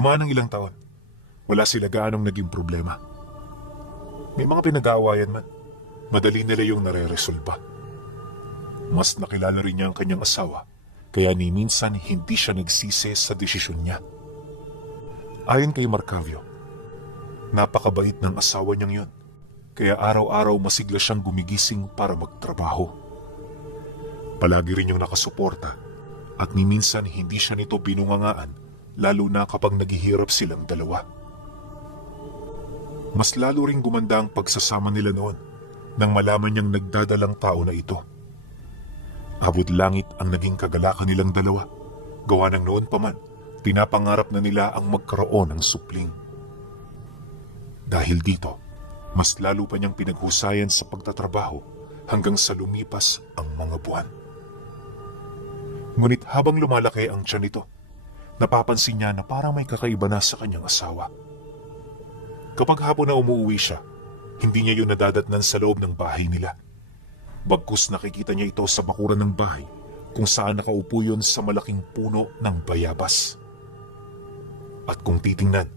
Dumaan ng ilang taon, wala sila gaanong naging problema. May mga pinag-aawayan man, madali nila yung nare-resolba. Mas nakilala rin niya ang kanyang asawa, kaya ni minsan hindi siya nagsisi sa desisyon niya. Ayon kay Marcavio, napakabait ng asawa niyang yun, kaya araw-araw masigla siyang gumigising para magtrabaho. Palagi rin yung nakasuporta at ni minsan hindi siya nito binungangaan, lalo na kapag naghihirap silang dalawa. Mas lalo ring gumanda ang pagsasama nila noon nang malaman niyang nagdadalang tao na ito. Abot langit ang naging kagalakan nilang dalawa, gawa ng noon pa man, pinapangarap na nila ang magkaroon ng supling. Dahil dito, mas lalo pa niyang pinaghusayan sa pagtatrabaho hanggang sa lumipas ang mga buwan. Ngunit habang lumalaki ang tiyan nito, napapansin niya na parang may kakaiba na sa kanyang asawa. Kapag hapon na umuwi siya, hindi niya yun nadadatnan sa loob ng bahay nila. Bagkus nakikita niya ito sa bakuran ng bahay kung saan nakaupo yun sa malaking puno ng bayabas. At kung titingnan,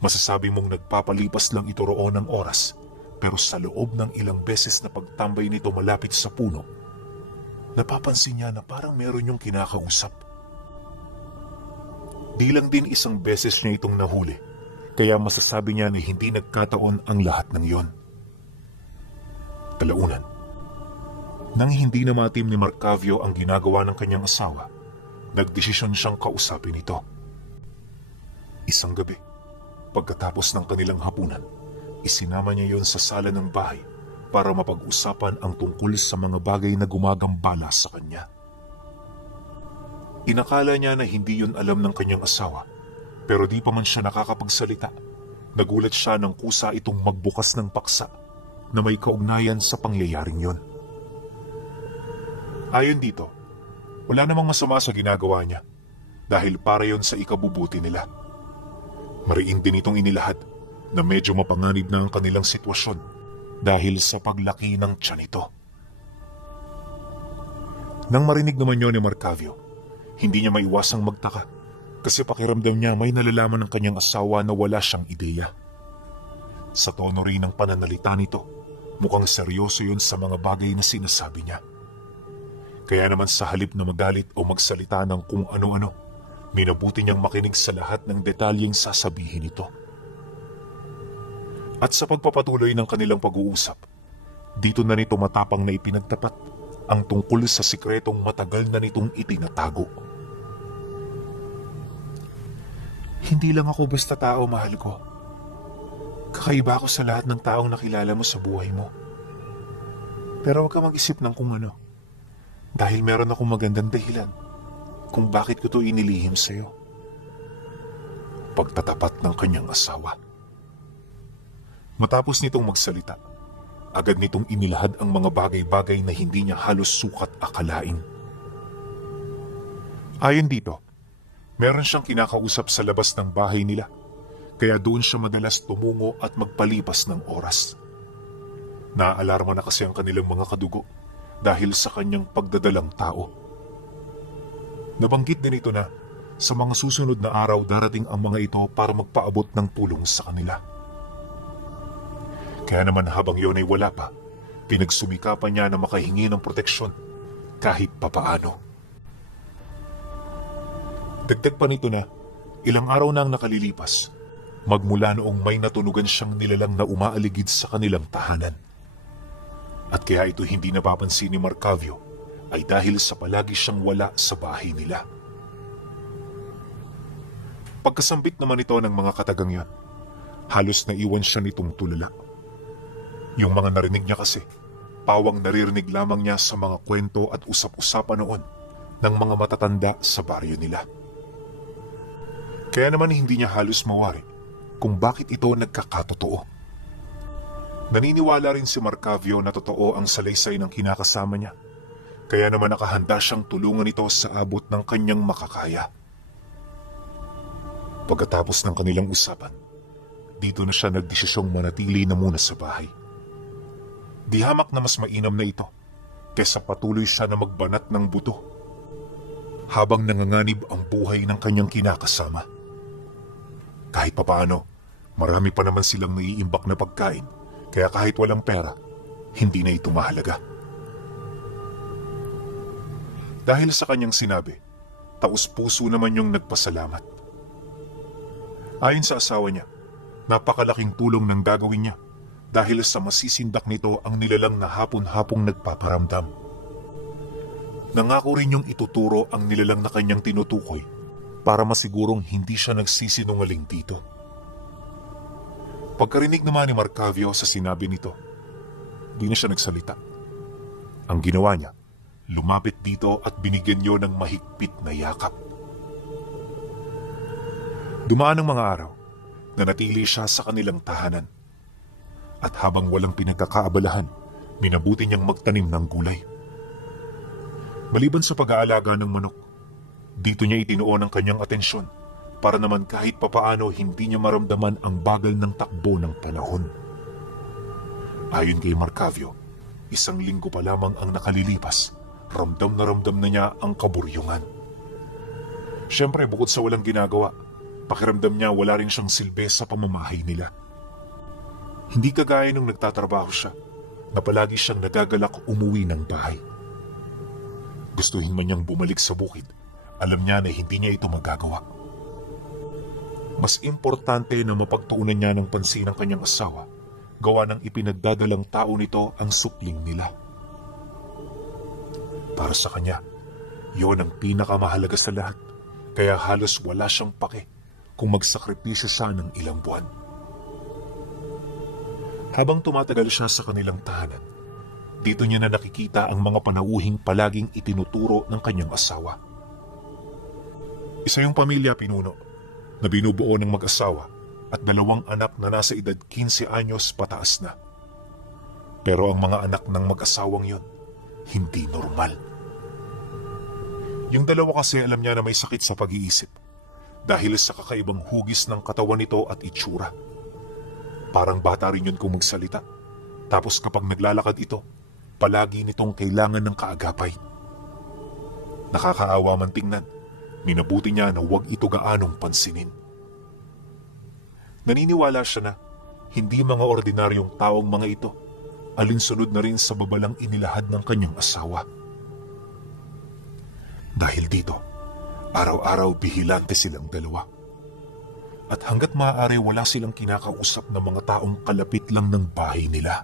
masasabi mong nagpapalipas lang ito roon ng oras, pero sa loob ng ilang beses na pagtambay nito malapit sa puno, napapansin niya na parang meron yung kinakausap. Di lang din isang beses niya itong nahuli, kaya masasabi niya na hindi nagkataon ang lahat ng iyon. Kalaunan, nang hindi na matim ni Marcavio ang ginagawa ng kanyang asawa, nagdesisyon siyang kausapin ito. Isang gabi, pagkatapos ng kanilang hapunan, isinama niya yon sa sala ng bahay para mapag-usapan ang tungkol sa mga bagay na gumagambala sa kanya. Inakala niya na hindi yon alam ng kanyang asawa, pero di pa man siya nakakapagsalita. Nagulat siya nang kusa itong magbukas ng paksa na may kaugnayan sa pangyayaring yon. Ayon dito, wala namang masama sa ginagawa niya dahil para yon sa ikabubuti nila. Mariin din itong inilahad na medyo mapanganib na ang kanilang sitwasyon dahil sa paglaki ng tiyan nito. Nang marinig naman yon ni Marcavio, hindi niya maiwasang magtaka kasi pakiramdam niya may nalalaman ng kanyang asawa na wala siyang ideya. Sa tono rin ng pananalita nito, mukhang seryoso yun sa mga bagay na sinasabi niya. Kaya naman sa halip na magalit o magsalita ng kung ano-ano, minabuti niyang makinig sa lahat ng detalyeng sasabihin nito. At sa pagpapatuloy ng kanilang pag-uusap, dito na nito matapang na ipinagtapat ang tungkol sa sikretong matagal na nitong itinatago. Hindi lang ako basta tao, mahal ko. Kakaiba ako sa lahat ng taong nakilala mo sa buhay mo. Pero huwag ka mag-isip ng kung ano. Dahil meron akong magandang dahilan kung bakit ko ito inilihim sa'yo. Pagtatapat ng kanyang asawa. Matapos nitong magsalita, agad nitong inilahad ang mga bagay-bagay na hindi niya halos sukat akalain. Ayon dito, meron siyang kinakausap sa labas ng bahay nila, kaya doon siya madalas tumungo at magpalipas ng oras. Naaalarma na kasi ang kanilang mga kadugo dahil sa kanyang pagdadalang tao. Nabanggit din ito na sa mga susunod na araw darating ang mga ito para magpaabot ng tulong sa kanila. Kaya naman habang yun ay wala pa, pinagsumikapan niya na makahingi ng proteksyon kahit papaano. Dagdag pa nito na ilang araw na ang nakalilipas, magmula noong may natunugan siyang nilalang na umaaligid sa kanilang tahanan. At kaya ito hindi napapansin ni Marcavio ay dahil sa palagi siyang wala sa bahay nila. Pagkasambit naman ito ng mga katagang yon, halos naiwan siya nitong tulala. Yung mga narinig niya kasi, pawang naririnig lamang niya sa mga kwento at usap-usapan noon ng mga matatanda sa baryo nila. Kaya naman hindi niya halos mawari kung bakit ito nagkakatotoo. Naniniwala rin si Marcavio na totoo ang salaysay ng kinakasama niya, kaya naman nakahanda siyang tulungan ito sa abot ng kanyang makakaya. Pagkatapos ng kanilang usapan, dito na siya nagdesisyong manatili na muna sa bahay. Di hamak na mas mainam na ito kaysa patuloy siya na magbanat ng buto habang nanganganib ang buhay ng kanyang kinakasama. Kahit papaano, marami pa naman silang naiimbak na pagkain, kaya kahit walang pera, hindi na ito mahalaga. Dahil sa kanyang sinabi, taus-puso naman yung nagpasalamat. Ayon sa asawa niya, napakalaking tulong ng gagawin niya dahil sa masisindak nito ang nilalang na hapon-hapong nagpaparamdam. Nangako rin yung ituturo ang nilalang na kanyang tinutukoy para masigurong hindi siya nagsisinungaling dito. Pagkarinig naman ni Marcavio sa sinabi nito, di na siya nagsalita. Ang ginawa niya, lumapit dito at binigyan niyo ng mahigpit na yakap. Dumaan ang mga araw, nanatili siya sa kanilang tahanan. At habang walang pinagkakaabalahan, minabuti niyang magtanim ng gulay. Maliban sa pag-aalaga ng manok, dito niya itinuon ang kanyang atensyon para naman kahit papaano hindi niya maramdaman ang bagal ng takbo ng panahon. Ayon kay Marcavio, 1 linggo pa lamang ang nakalilipas, ramdam na niya ang kaburyungan. Siyempre, bukod sa walang ginagawa, pakiramdam niya wala rin siyang silbi sa pamamahay nila. Hindi kagaya nung nagtatrabaho siya, na palagi siyang nagagalak umuwi ng bahay. Gustuhin man niyang bumalik sa bukid, alam niya na hindi niya ito magagawa. Mas importante na mapagtuunan niya ng pansin ang kanyang asawa, gawa ng ipinagdadalang tao nito ang supling nila. Para sa kanya, yon ang pinakamahalaga sa lahat, kaya halos wala siyang pake kung magsakripisyo siya ng ilang buwan. Habang tumatagal siya sa kanilang tahanan, dito niya na nakikita ang mga panauhing palaging itinuturo ng kanyang asawa. Isa yung pamilya pinuno na binubuo ng mag-asawa at 2 anak na nasa edad 15 anyos pataas na. Pero ang mga anak ng mag-asawang yon, hindi normal. Yung 2 kasi alam niya na may sakit sa pag-iisip dahil sa kakaibang hugis ng katawan nito at itsura. Parang bata rin yun kung magsalita. Tapos kapag naglalakad ito, palagi nitong kailangan ng kaagapay. Nakakaawa man tingnan, minabuti niya na huwag ito gaanong pansinin. Naniniwala siya na hindi mga ordinaryong taong mga ito, alinsunod na rin sa babalang inilahad ng kanyang asawa. Dahil dito, araw-araw bihilante silang 2. At hanggat maaari wala silang kinakausap na mga taong kalapit lang ng bahay nila.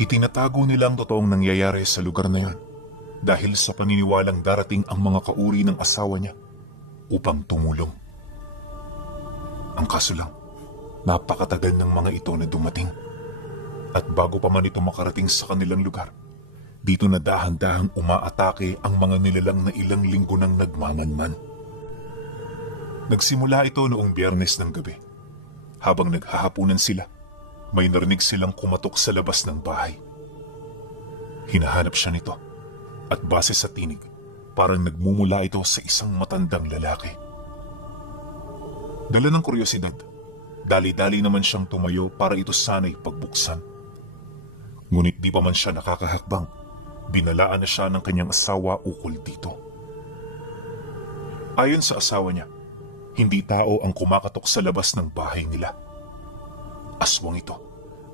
Itinatago nilang totoong nangyayari sa lugar na yon dahil sa paniniwalang darating ang mga kauri ng asawa niya upang tumulong. Ang kaso lang, napakatagal ng mga ito na dumating. At bago pa man ito makarating sa kanilang lugar, dito na dahan-dahang umaatake ang mga nilalang na ilang linggo nang nagmamanman. Nagsimula ito noong Biyernes ng gabi. Habang naghahapunan sila, may narinig silang kumatok sa labas ng bahay. Hinahanap siya nito at base sa tinig, parang nagmumula ito sa isang matandang lalaki. Dala ng kuryosidad, dali-dali naman siyang tumayo para ito sana'y pagbuksan. Ngunit di pa man siya nakakahakbang, binalaan na siya ng kanyang asawa ukol dito. Ayon sa asawa niya, hindi tao ang kumakatok sa labas ng bahay nila. Aswang ito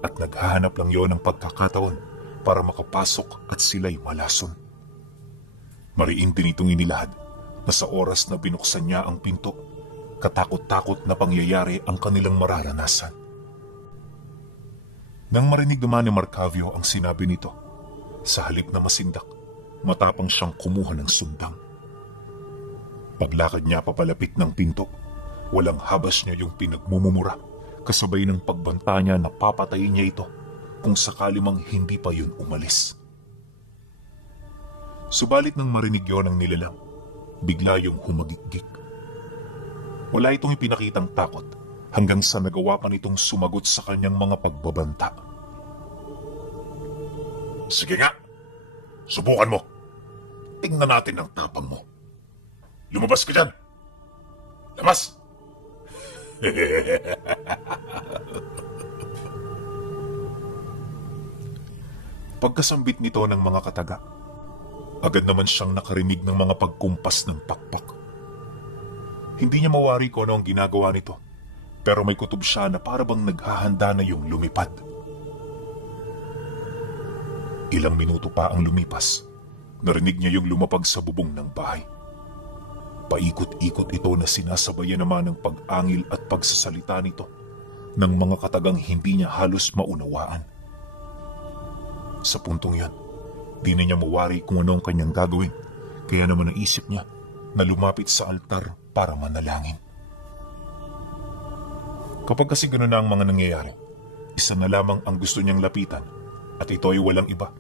at naghahanap lang yon ng pagkakataon para makapasok at sila'y malason. Mariin din itong inilahad na sa oras na binuksan niya ang pinto, katakot-takot na pangyayari ang kanilang mararanasan. Nang marinig naman ni Marcavio ang sinabi nito, sa halip na masindak, matapang siyang kumuha ng sundang. Paglakad niya papalapit ng pinto, walang habas niya yung pinagmumumura, kasabay ng pagbanta niya na papatayin niya ito kung sakali mang hindi pa yun umalis. Subalit nang marinig yun ang nilalang, bigla yung humagikgik. Wala itong ipinakitang takot hanggang sa nagawa pa nitong sumagot sa kanyang mga pagbabanta. Sige nga, subukan mo. Tingnan natin ang tapang mo. Lumabas ka dyan! Labas! Pagkasambit nito ng mga kataga, agad naman siyang nakarinig ng mga pagkumpas ng pakpak. Hindi niya mawari kung ano ang ginagawa nito, pero may kutob siya na para bang naghahanda na yung lumipad. Ilang minuto pa ang lumipas, narinig niya yung lumapag sa bubong ng bahay. Paikot-ikot ito na sinasabayan naman ng pag-angil at pagsasalita nito ng mga katagang hindi niya halos maunawaan. Sa puntong yan, di na niya mawari kung ano ang kanyang gagawin, kaya naman naisip niya na lumapit sa altar para manalangin. Kapag kasi gano'n na ang mga nangyayari, isa na lamang ang gusto niyang lapitan at ito ay walang iba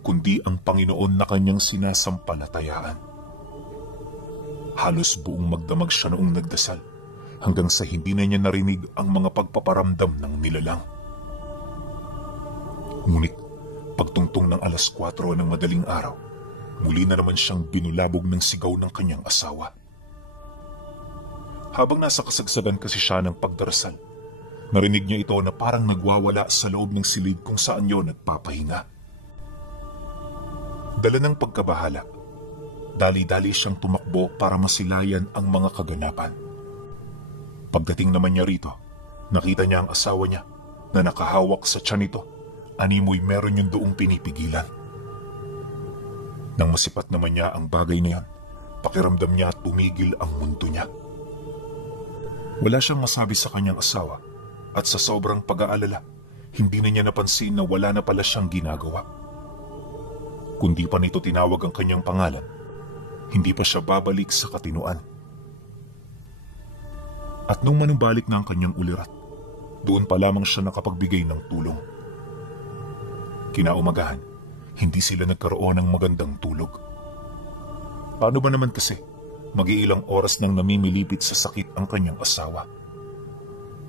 kundi ang Panginoon na kanyang sinasampalatayaan. Halos buong magdamag siya noong nagdasal hanggang sa hindi na niya narinig ang mga pagpaparamdam ng nilalang. Ngunit pagtungtong ng 4:00 ng madaling araw, muli na naman siyang binulabog ng sigaw ng kanyang asawa. Habang nasa kasagsagan kasi siya ng pagdarasal, narinig niya ito na parang nagwawala sa loob ng silid kung saan yun nagpapahinga. Dala ng pagkabahala, dali-dali siyang tumakbo para masilayan ang mga kaganapan. Pagdating naman niya rito, nakita niya ang asawa niya na nakahawak sa tiyan nito, animoy meron yung doong pinipigilan. Nang masipat naman niya ang bagay na yan, pakiramdam niya tumigil ang mundo niya. Wala siyang masabi sa kanyang asawa at sa sobrang pag-aalala, hindi na niya napansin na wala na pala siyang ginagawa. Kundi pa nito tinawag ang kanyang pangalan, hindi pa siya babalik sa katinuan. At nung manumbalik na ang kanyang ulirat, doon pa lamang siya nakapagbigay ng tulong. Kinaumagahan, hindi sila nagkaroon ng magandang tulog. Paano ba naman kasi, mag-iilang oras nang namimilipit sa sakit ang kanyang asawa.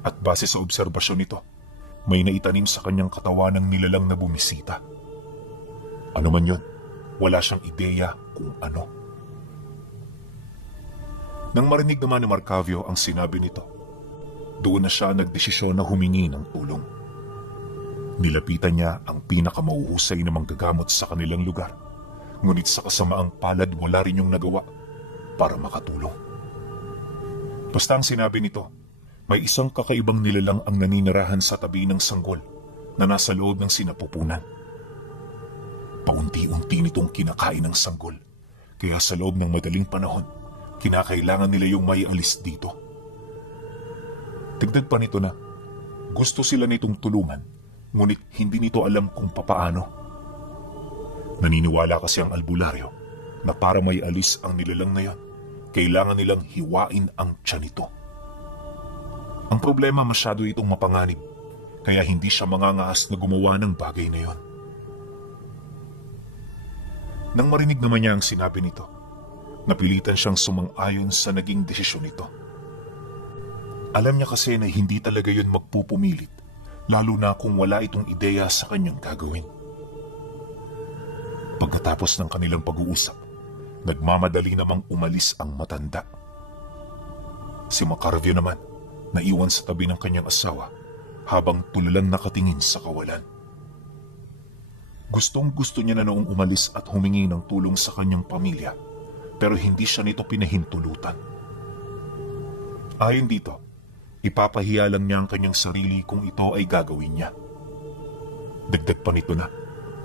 At base sa obserbasyon nito, may naitanim sa kanyang katawan ng nilalang na bumisita. Ano man yun, wala siyang ideya kung ano. Nang marinig naman ni Marcavio ang sinabi nito, doon na siya nagdesisyon na humingi ng tulong. Nilapitan niya ang pinakamauhusay na manggagamot sa kanilang lugar, ngunit sa kasamaang palad wala rin yung nagawa para makatulong. Basta ang sinabi nito, may isang kakaibang nilalang ang naninirahan sa tabi ng sanggol na nasa loob ng sinapupunan. Paunti-unti nitong kinakain ng sanggol, kaya sa loob ng madaling panahon, kinakailangan nila yung may alis dito. Dagdag pa nito na, gusto sila nitong tulungan, ngunit hindi nito alam kung papaano. Naniniwala kasi ang albularyo na para may alis ang nilalang na yan, kailangan nilang hiwain ang tiyan nito. Ang problema, masyado itong mapanganib, kaya hindi siya mangangahas na gumawa ng bagay na yon. Nang marinig naman niya ang sinabi nito, napilitan siyang sumang-ayon sa naging desisyon nito. Alam niya kasi na hindi talaga yun magpupumilit, lalo na kung wala itong ideya sa kanyang gagawin. Pagkatapos ng kanilang pag-uusap, nagmamadali namang umalis ang matanda. Si Marcavio naman, naiwan sa tabi ng kanyang asawa habang tulalang nakatingin sa kawalan. Gustong-gusto niya na noong umalis at humingi ng tulong sa kanyang pamilya, pero hindi siya nito pinahintulutan. Ayon dito, ipapahiya lang niya ang kanyang sarili kung ito ay gagawin niya. Dagdag pa nito na,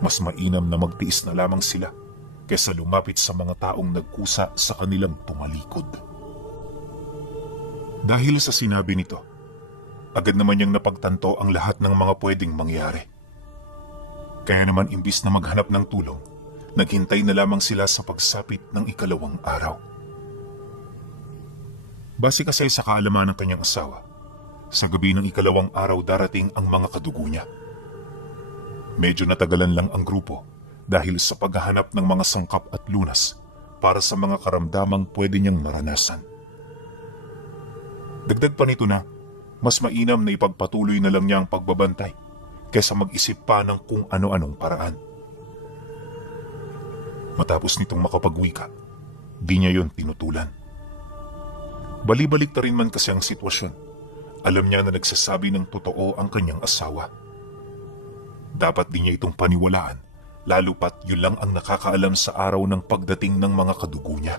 mas mainam na magtiis na lamang sila kaysa lumapit sa mga taong nagkusa sa kanilang tumalikod. Dahil sa sinabi nito, agad naman niyang napagtanto ang lahat ng mga pwedeng mangyari. Kaya naman imbis na maghanap ng tulong, naghintay na lamang sila sa pagsapit ng 2 araw. Base kasi sa kaalaman ng kanyang asawa, sa gabi ng 2 araw darating ang mga kadugo niya. Medyo natagalan lang ang grupo dahil sa paghahanap ng mga sangkap at lunas para sa mga karamdamang pwede niyang maranasan. Dagdag pa nito na, mas mainam na ipagpatuloy na lang niya ang pagbabantay kaysa mag-isip pa ng kung ano-anong paraan. Matapos nitong makapagwika, di niya yon tinutulan. Balibalik na rin man kasi ang sitwasyon, alam niya na nagsasabi ng totoo ang kanyang asawa. Dapat di niya itong paniwalaan, lalo pat yun lang ang nakakaalam sa araw ng pagdating ng mga kadugo niya.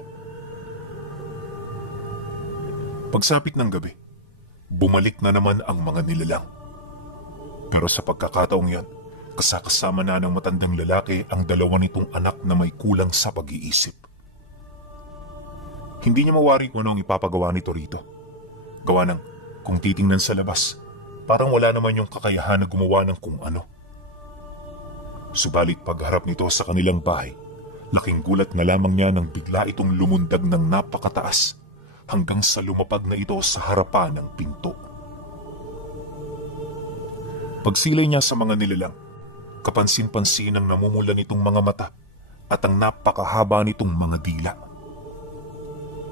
Pagsapit ng gabi, bumalik na naman ang mga nilalang. Pero sa pagkakataong yan, kasakasama na ng matandang lalaki ang dalawa nitong anak na may kulang sa pag-iisip. Hindi niya mawari kung ano ang ipapagawa nito rito. Gawa ng, kung titingnan sa labas, parang wala naman yung kakayahan na gumawa ng kung ano. Subalit pagharap nito sa kanilang bahay, laking gulat na lamang niya nang bigla itong lumundag ng napakataas hanggang sa lumapag na ito sa harapan ng pinto. Pagsilay niya sa mga nilalang, kapansin-pansin ang namumula nitong mga mata at ang napakahaba nitong mga dila.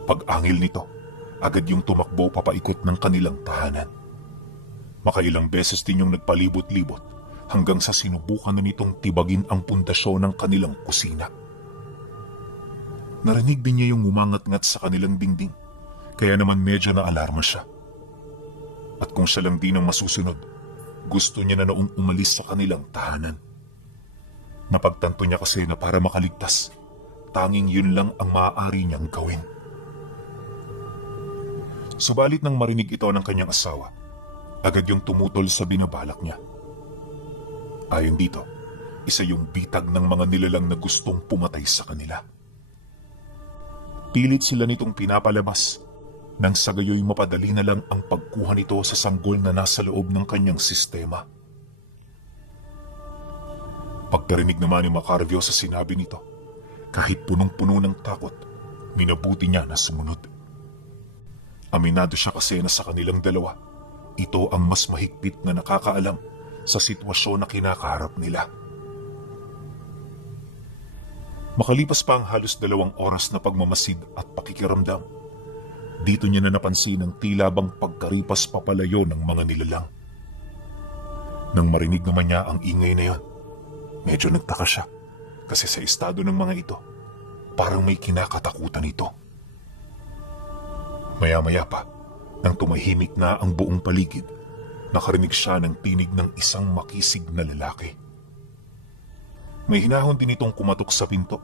Pag-angil nito, agad yung tumakbo papaikot ng kanilang tahanan. Makailang beses din yung nagpalibot-libot hanggang sa sinubukan na nitong tibagin ang pundasyon ng kanilang kusina. Narinig din niya yung umangat-ngat sa kanilang dingding, kaya naman medyo na-alarma siya. At kung siya lang din ang masusunod, gusto niya na noong umalis sa kanilang tahanan. Napagtanto niya kasi na para makaligtas, tanging yun lang ang maaari niyang gawin. Subalit nang marinig ito ng kanyang asawa, agad yung tumutol sa binabalak niya. Ayon dito, isa yung bitag ng mga nilalang na gustong pumatay sa kanila. Pilit sila nitong pinapalabas nang sa gayoy mapadali na lang ang pagkuha nito sa sanggol na nasa loob ng kanyang sistema. Pagkarinig naman ni Macarvio sa sinabi nito, kahit punong-puno ng takot, minabuti niya na sumunod. Aminado siya kasi na sa kanilang dalawa, ito ang mas mahigpit na nakakaalam sa sitwasyon na kinakaharap nila. Makalipas pa ang halos 2 oras na pagmamasid at pakikiramdam, dito niya na napansin ang tila bang pagkaripas papalayo ng mga nilalang. Nang marinig naman niya ang ingay na yon, medyo nagtaka siya kasi sa estado ng mga ito, parang may kinakatakutan ito. Maya-maya pa, nang tumahimik na ang buong paligid, nakarinig siya ng tinig ng isang makisig na lalaki. May hinahon din itong kumatok sa pinto,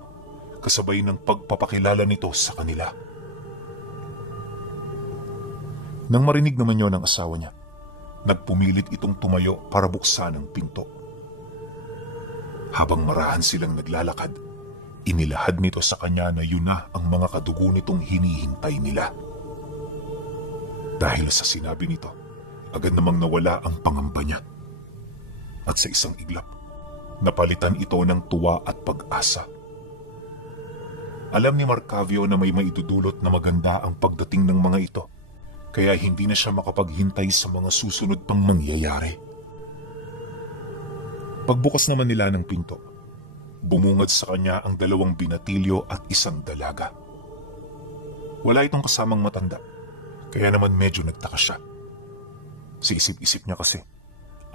kasabay ng pagpapakilala nito sa kanila. Nang marinig naman yon ng asawa niya, nagpumilit itong tumayo para buksan ang pinto. Habang marahan silang naglalakad, inilahad nito sa kanya na yun na ang mga kadugo nitong hinihintay nila. Dahil sa sinabi nito, agad namang nawala ang pangamba niya. At sa isang iglap, napalitan ito ng tuwa at pag-asa. Alam ni Marcavio na may maidudulot na maganda ang pagdating ng mga ito, kaya hindi na siya makapaghintay sa mga susunod pang mangyayari. Pagbukas naman nila ng pinto, bumungad sa kanya ang 2 binatilyo at 1 dalaga. Wala itong kasamang matanda, kaya naman medyo nagtaka siya. Sa isip-isip niya kasi,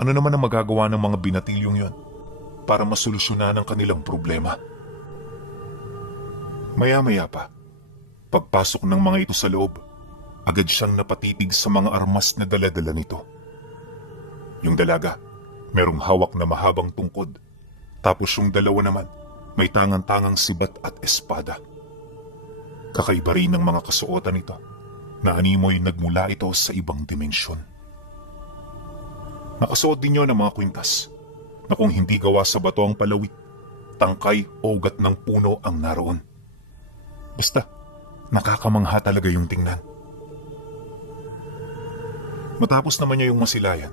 ano naman ang magagawa ng mga binatilyong yon para masolusyonan ang kanilang problema? Maya-maya pa, pagpasok ng mga ito sa loob, agad siyang napatitig sa mga armas na dala-dala nito. Yung dalaga, merong hawak na mahabang tungkod, tapos yung 2 naman, may tangang-tangang sibat at espada. Kakaiba rin ng mga kasuotan nito, na animoy nagmula ito sa ibang dimensyon. Nakasuot din yun ng mga kwintas, na kung hindi gawa sa bato ang palawit, tangkay o ugat ng puno ang naroon. Basta, nakakamangha talaga yung tingnan. Matapos naman niya yung masilayan,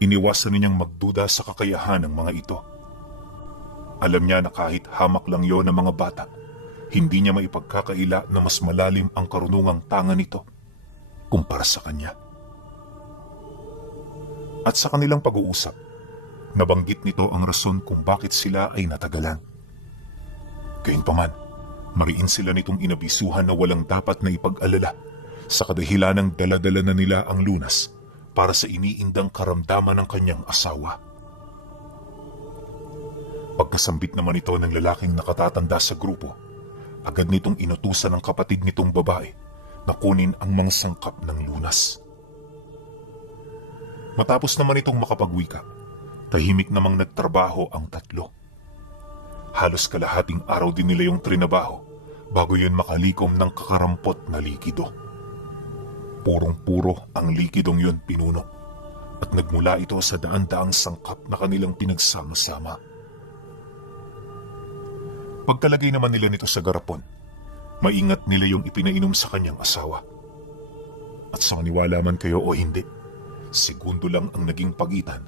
iniwasan niyang magduda sa kakayahan ng mga ito. Alam niya na kahit hamak lang yon ng mga bata, hindi niya maipagkakaila na mas malalim ang karunungang tanga nito kumpara sa kanya. At sa kanilang pag-uusap, nabanggit nito ang rason kung bakit sila ay natagalan. Gayunpaman, mariin sila nitong inabisuhan na walang dapat na ipag-alala sa kadahilanang dala-dala na nila ang lunas para sa iniindang karamdaman ng kanyang asawa. Pagkasambit naman ito ng lalaking nakatatanda sa grupo, agad nitong inutusan ng kapatid nitong babae na kunin ang mga sangkap ng lunas. Matapos naman itong makapagwika, tahimik namang nagtrabaho ang 3. Halos kalahating araw din nila yung trinabaho bago yun makalikom ng kakarampot na likido. Purong-puro ang likidong yun pinuno at nagmula ito sa daan-daang sangkap na kanilang pinagsama-sama. Pagkalagay naman nila nito sa garapon, maingat nila yung ipinainom sa kanyang asawa. At sa maniwala man kayo o hindi, segundo lang ang naging pagitan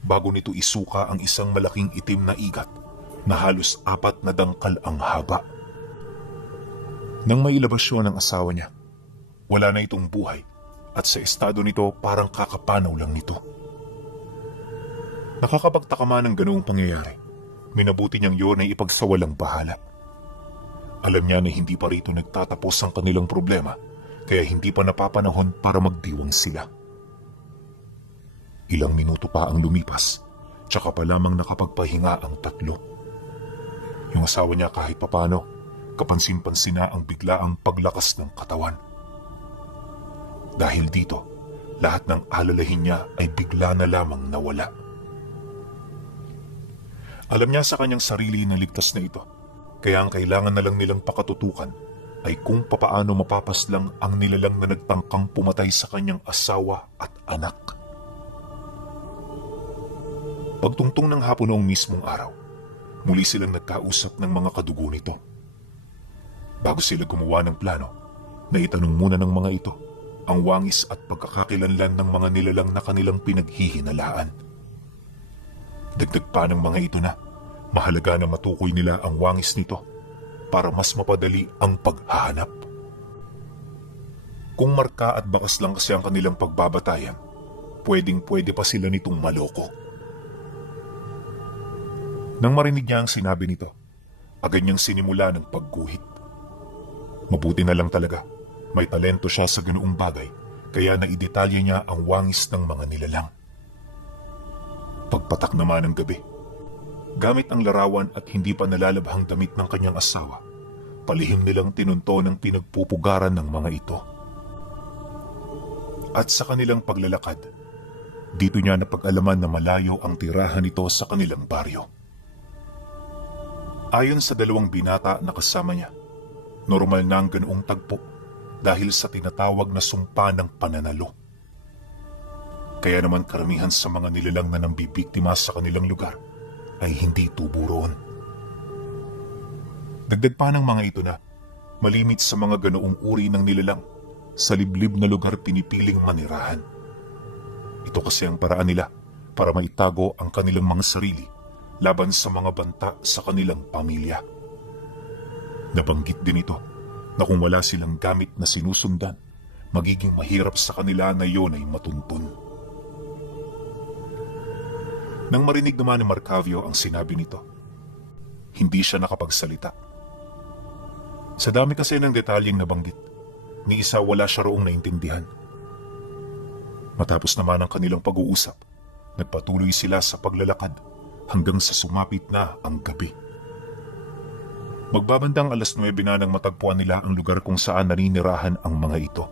bago nito isuka ang isang malaking itim na igat na halos 4 na dangkal ang haba. Nang mailabas yun ang asawa niya, wala na itong buhay at sa estado nito parang kakapanaw lang nito. Nakakapagtaka man ang ganoong pangyayari, minabuti niyang yun ay ipagsawalang bahala. Alam niya na hindi pa rito nagtatapos ang kanilang problema, kaya hindi pa napapanahon para magdiwang sila. Ilang minuto pa ang lumipas, tsaka pa lamang nakapagpahinga ang tatlo. Yung asawa niya kahit papano, kapansin-pansin na ang biglaang paglakas ng katawan. Dahil dito, lahat ng alalahin niya ay bigla na lamang nawala. Alam niya sa kanyang sarili na ligtas na ito, kaya ang kailangan na lang nilang pakatutukan ay kung papaano mapapaslang ang nilalang na nagtangkang pumatay sa kanyang asawa at anak. Pagtungtong ng hapon noong mismong araw, muli silang nagkausap ng mga kadugo nito. Bago sila gumawa ng plano, naitanong muna ng mga ito ang wangis at pagkakakilanlan ng mga nilalang na kanilang pinaghihinalaan. Dagdag pa ng mga ito na mahalaga na matukoy nila ang wangis nito para mas mapadali ang paghahanap. Kung marka at bakas lang kasi ang kanilang pagbabatayan, pwedeng-pwede pa sila nitong maloko. Nang marinig niya ang sinabi nito, agad niyang sinimula ng pagguhit. Mabuti na lang talaga, may talento siya sa ganoong bagay, kaya naidetalye niya ang wangis ng mga nilalang. Pagpatak naman ng gabi, gamit ang larawan at hindi pa nalalabhang damit ng kanyang asawa, palihim nilang tinunto ng pinagpupugaran ng mga ito. At sa kanilang paglalakad, dito niya napag-alaman na malayo ang tirahan nito sa kanilang baryo. Ayon sa 2 binata na kasama niya, normal na ang ganoong tagpo dahil sa tinatawag na sumpa ng pananalo. Kaya naman karamihan sa mga nilalang na nambibiktima sa kanilang lugar ay hindi tubo roon. Dagdag pa ng mga ito na malimit sa mga ganoong uri ng nilalang, sa liblib na lugar pinipiling manirahan. Ito kasi ang paraan nila para maitago ang kanilang mga sarili laban sa mga banta sa kanilang pamilya. Nabanggit din ito na kung wala silang gamit na sinusundan, magiging mahirap sa kanila na yon ay matuntun. Nang marinig naman ni Marcavio ang sinabi nito, hindi siya nakapagsalita. Sa dami kasi ng detalyeng nabanggit, ni isa wala siya roong naintindihan. Matapos naman ang kanilang pag-uusap, nagpatuloy sila sa paglalakad hanggang sa sumapit na ang gabi. Magbabandang 9:00 na nang matagpuan nila ang lugar kung saan naninirahan ang mga ito.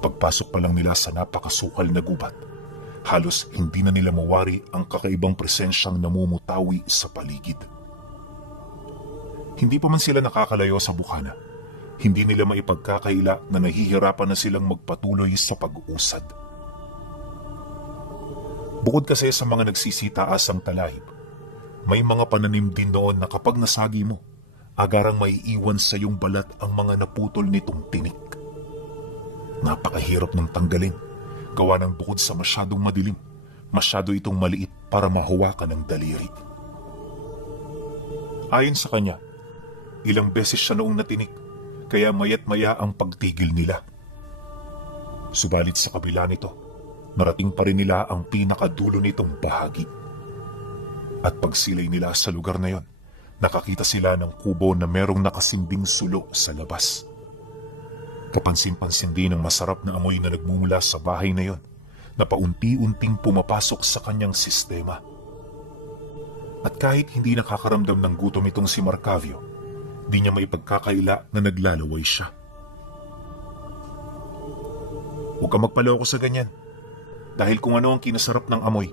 Pagpasok pa lang nila sa napakasukal na gubat, halos hindi na nila mawari ang kakaibang presensyang namumutawi sa paligid. Hindi pa man sila nakakalayo sa bukana, hindi nila maipagkakaila na nahihirapan na silang magpatuloy sa pag-uusad. Bukod kasi sa mga nagsisitaas ang talahib, may mga pananim din doon na kapag nasagi mo, agarang maiiwan sa iyong balat ang mga naputol nitong tinik. Napakahirap ng tanggalin, gawa ng bukod sa masyadong madilim, masyado itong maliit para mahawakan ng daliri. Ayon sa kanya, ilang beses siya noong natinik, kaya maya't maya ang pagtigil nila. Subalit sa kabila nito, narating pa rin nila ang pinakadulo nitong bahagi. At pagsilay nila sa lugar na yon, nakakita sila ng kubo na merong nakasinding sulo sa labas. Kapansin-pansin din ang masarap na amoy na nagmumula sa bahay na yon, na paunti-unting pumapasok sa kanyang sistema. At kahit hindi nakakaramdam ng gutom itong si Marcavio, di niya maipagkakaila na naglalaway siya. Huwag ka magpaloko sa ganyan, dahil kung ano ang kinasarap ng amoy,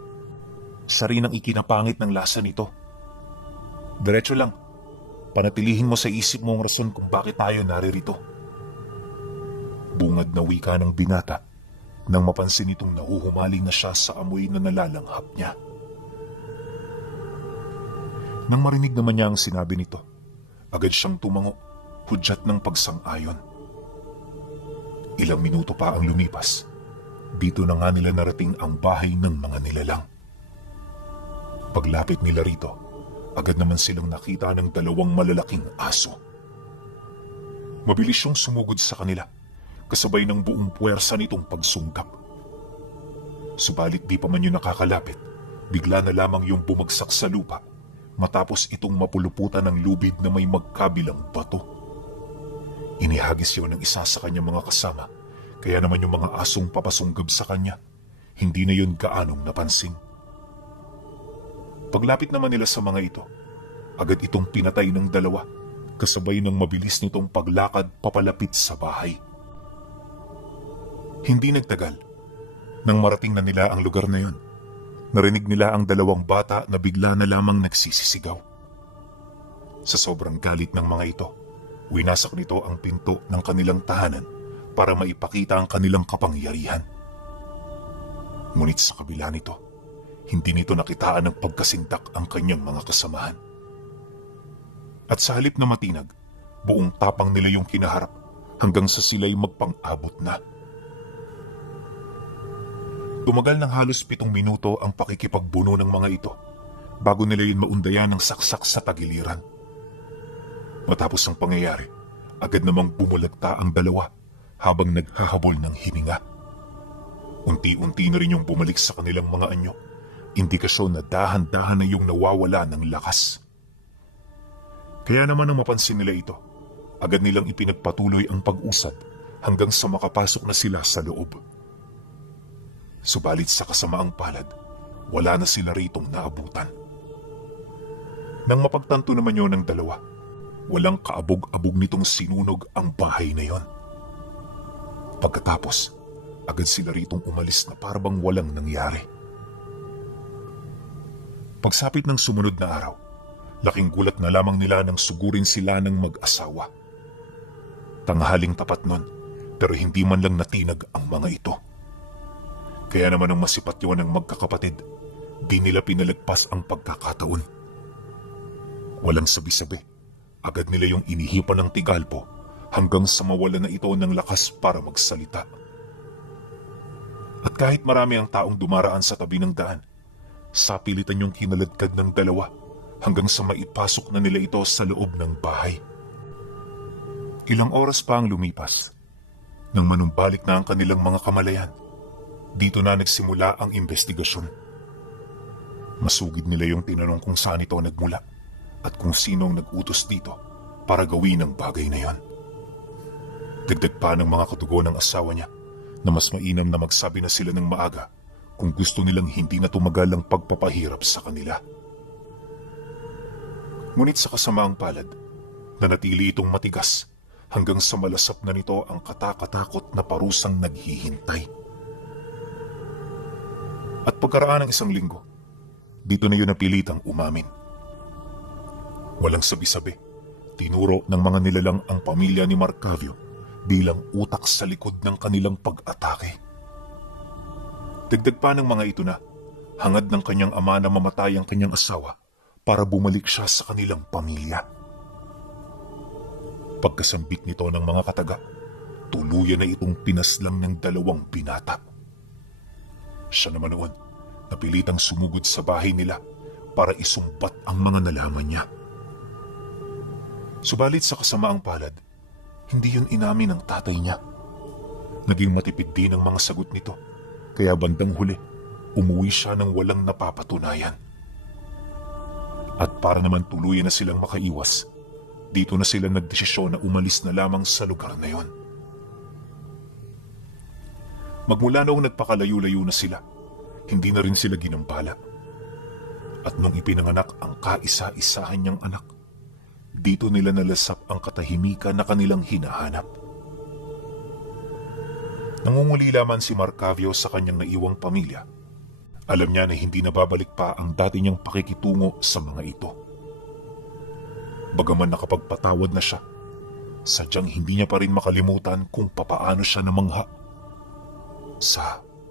siya rin ang ikinapangit ng lasa nito. Diretso lang, panatilihin mo sa isip mo ang rason kung bakit tayo naririto. Bungad na wika ng binata nang mapansin itong nahuhumaling na siya sa amoy na nalalanghap niya. Nang marinig naman niya ang sinabi nito, agad siyang tumango, hudyat ng pagsang-ayon. Ilang minuto pa ang lumipas. Dito na nga nila narating ang bahay ng mga nilalang. Paglapit nila rito, agad naman silang nakita ng dalawang malalaking aso. Mabilis siyang sumugod sa kanila, kasabay ng buong puwersa nitong pagsungkap. Subalit di pa man yun nakakalapit, bigla na lamang yung bumagsak sa lupa matapos itong mapuluputan ng lubid na may magkabilang bato. Inihagis yun ng isa sa kanyang mga kasama, kaya naman yung mga asong papasunggab sa kanya, hindi na yun gaanong napansin. Paglapit naman nila sa mga ito, agad itong pinatay ng dalawa, kasabay ng mabilis nitong paglakad papalapit sa bahay. Hindi nagtagal, nang marating na nila ang lugar na yon, narinig nila ang dalawang bata na bigla na lamang nagsisisigaw. Sa sobrang galit ng mga ito, winasak nito ang pinto ng kanilang tahanan para maipakita ang kanilang kapangyarihan. Ngunit sa kabila nito, hindi nito nakitaan ng pagkasintak ang kanyang mga kasamahan. At sa halip na matinag, buong tapang nila yung kinaharap hanggang sa sila'y magpang-abot na. Tumagal ng halos 7 minuto ang pakikipagbuno ng mga ito bago nila yun maundayan ng saksak sa tagiliran. Matapos ang pangyayari, agad namang bumulagta ang dalawa habang naghahabol ng hininga. Unti-unti na rin yung bumalik sa kanilang mga anyo, indikasyon na dahan-dahan na yung nawawala ng lakas. Kaya naman nang mapansin nila ito, agad nilang ipinagpatuloy ang pag-usap hanggang sa makapasok na sila sa loob. Subalit sa kasamaang palad, wala na sila ritong naabutan. Nang mapagtanto naman yun ng dalawa, walang kaabog-abog nitong sinunog ang bahay na yon. Pagkatapos, agad sila ritong umalis na parabang walang nangyari. Pagsapit ng sumunod na araw, laking gulat na lamang nila nang sugurin sila ng mag-asawa. Tanghaling tapat nun, pero hindi man lang natinag ang mga ito. Kaya naman ang masipat yun ng magkakapatid, di nila pinalagpas ang pagkakataon. Walang sabi-sabi, agad nila yung inihipan ng tigalpo hanggang sa mawala na ito ng lakas para magsalita. At kahit marami ang taong dumaraan sa tabi ng daan, sapilitan yung kinaladkad ng dalawa hanggang sa maipasok na nila ito sa loob ng bahay. Ilang oras pa ang lumipas, nang manumbalik na ang kanilang mga kamalayan. Dito na nagsimula ang investigasyon. Masugid nila yung tinanong kung saan ito nagmula at kung sino ang nag-utos dito para gawin ang bagay na yon. Dagdag pa ng mga katugo ng asawa niya na mas mainam na magsabi na sila ng maaga kung gusto nilang hindi na tumagal ang pagpapahirap sa kanila. Ngunit sa kasamaang palad, nanatili itong matigas hanggang sa malasap na nito ang katakatakot na parusang naghihintay. At pagkaraan ng 1 linggo, dito na yun napilitang umamin. Walang sabi-sabi, tinuro ng mga nilalang ang pamilya ni Marcavio bilang utak sa likod ng kanilang pag-atake. Dagdag pa ng mga ito na hangad ng kanyang ama na mamatay ang kanyang asawa para bumalik siya sa kanilang pamilya. Pagkasambit nito ng mga kataga, tuluyan na itong pinaslang ng 2 binata. Siya naman noon, napilitang sumugod sa bahay nila para isumbat ang mga nalaman niya. Subalit sa kasamaang palad, hindi yun inamin ng tatay niya. Naging matipid din ang mga sagot nito, kaya bandang huli, umuwi siya ng walang napapatunayan. At para naman tuluyan na silang makaiwas, dito na sila nagdesisyon na umalis na lamang sa lugar na yon. Magmula noong nagpakalayo-layo na sila, hindi na rin sila ginambala. At nung ipinanganak ang kaisa-isahan niyang anak, dito nila nalasap ang katahimikan na kanilang hinahanap. Nangunguli lamang si Marcavio sa kanyang naiwang pamilya. Alam niya na hindi nababalik pa ang dati niyang pakikitungo sa mga ito. Bagaman nakapagpatawad na siya, Sadyang hindi niya pa rin makalimutan kung papaano siya namangha sa